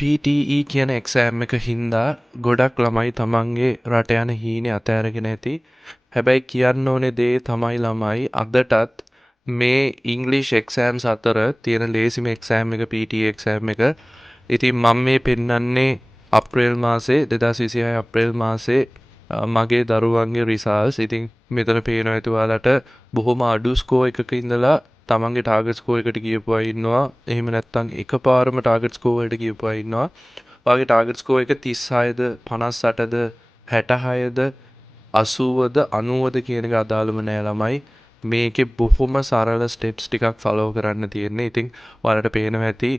PTE කියන exam එක හින්දා ගොඩක් ළමයි තමන්ගේ රට යන හීනේ අතෑරගෙන ඇති. හැබැයි කියන්න ඕනේ දේ තමයි ළමයි අදටත් මේ ඉංග්ලිෂ් එක්සෑම්ස් අතර තියෙන ලේසිම එක්සෑම් එක PTE එක්සෑම් එක. ඉතින් මම මේ පෙන්නන්නේ අප්‍රේල් මාසේ 2026 අප්‍රේල් මාසේ මගේ දරුවන්ගේ රිසල්ට්ස්. ඉතින් මෙතන පේනවා ඇති ඔයාලට බොහොම අඩු ස්කෝර් එකක ඉඳලා තමන්ගේ ටාගට් ස්කෝර් එකට ගියපු අය ඉන්නවා. එහෙම නැත්නම් එකපාරම ටාගට් ස්කෝර් වලට ගියපු අය ඉන්නවා. ඔයාගේ ටාගට් ස්කෝර් එක 36ද 58ද 66ද 80ද 90ද කියන එක අදාළම නෑ ළමයි. මේකේ බොහොම සරල ස්ටෙප්ස් ටිකක් ෆලෝ කරන්න තියෙන්නේ. ඉතින් ඔයාලට පේනවා ඇති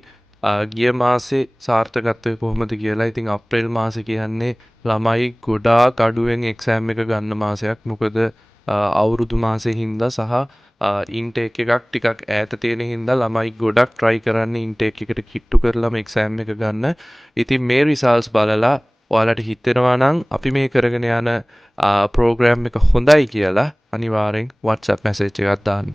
ගිය මාසේ සාර්ථකත්වය කොහොමද කියලා. ඉතින් අප්‍රේල් මාසේ කියන්නේ ළමයි ගොඩාක් අඩුවෙන් එක්සෑම් එක ගන්න මාසයක්. මොකද අවුරුදු මාසේ හින්දා සහ ඉන්ටේක් එකක් ටිකක් ඈත තියෙන හින්දා ළමයි ගොඩක් try කරන්නේ ඉන්ටේක් එකට කිට්ටු කරලාම එක්සෑම් එක ගන්න. ඉතින් මේ රිසල්ට්ස් බලලා ඔයාලට හිතෙනවා නම් අපි මේ කරගෙන යන ප්‍රෝග්‍රෑම් එක හොඳයි කියලා අනිවාර්යෙන් WhatsApp message එකක් දාන්න.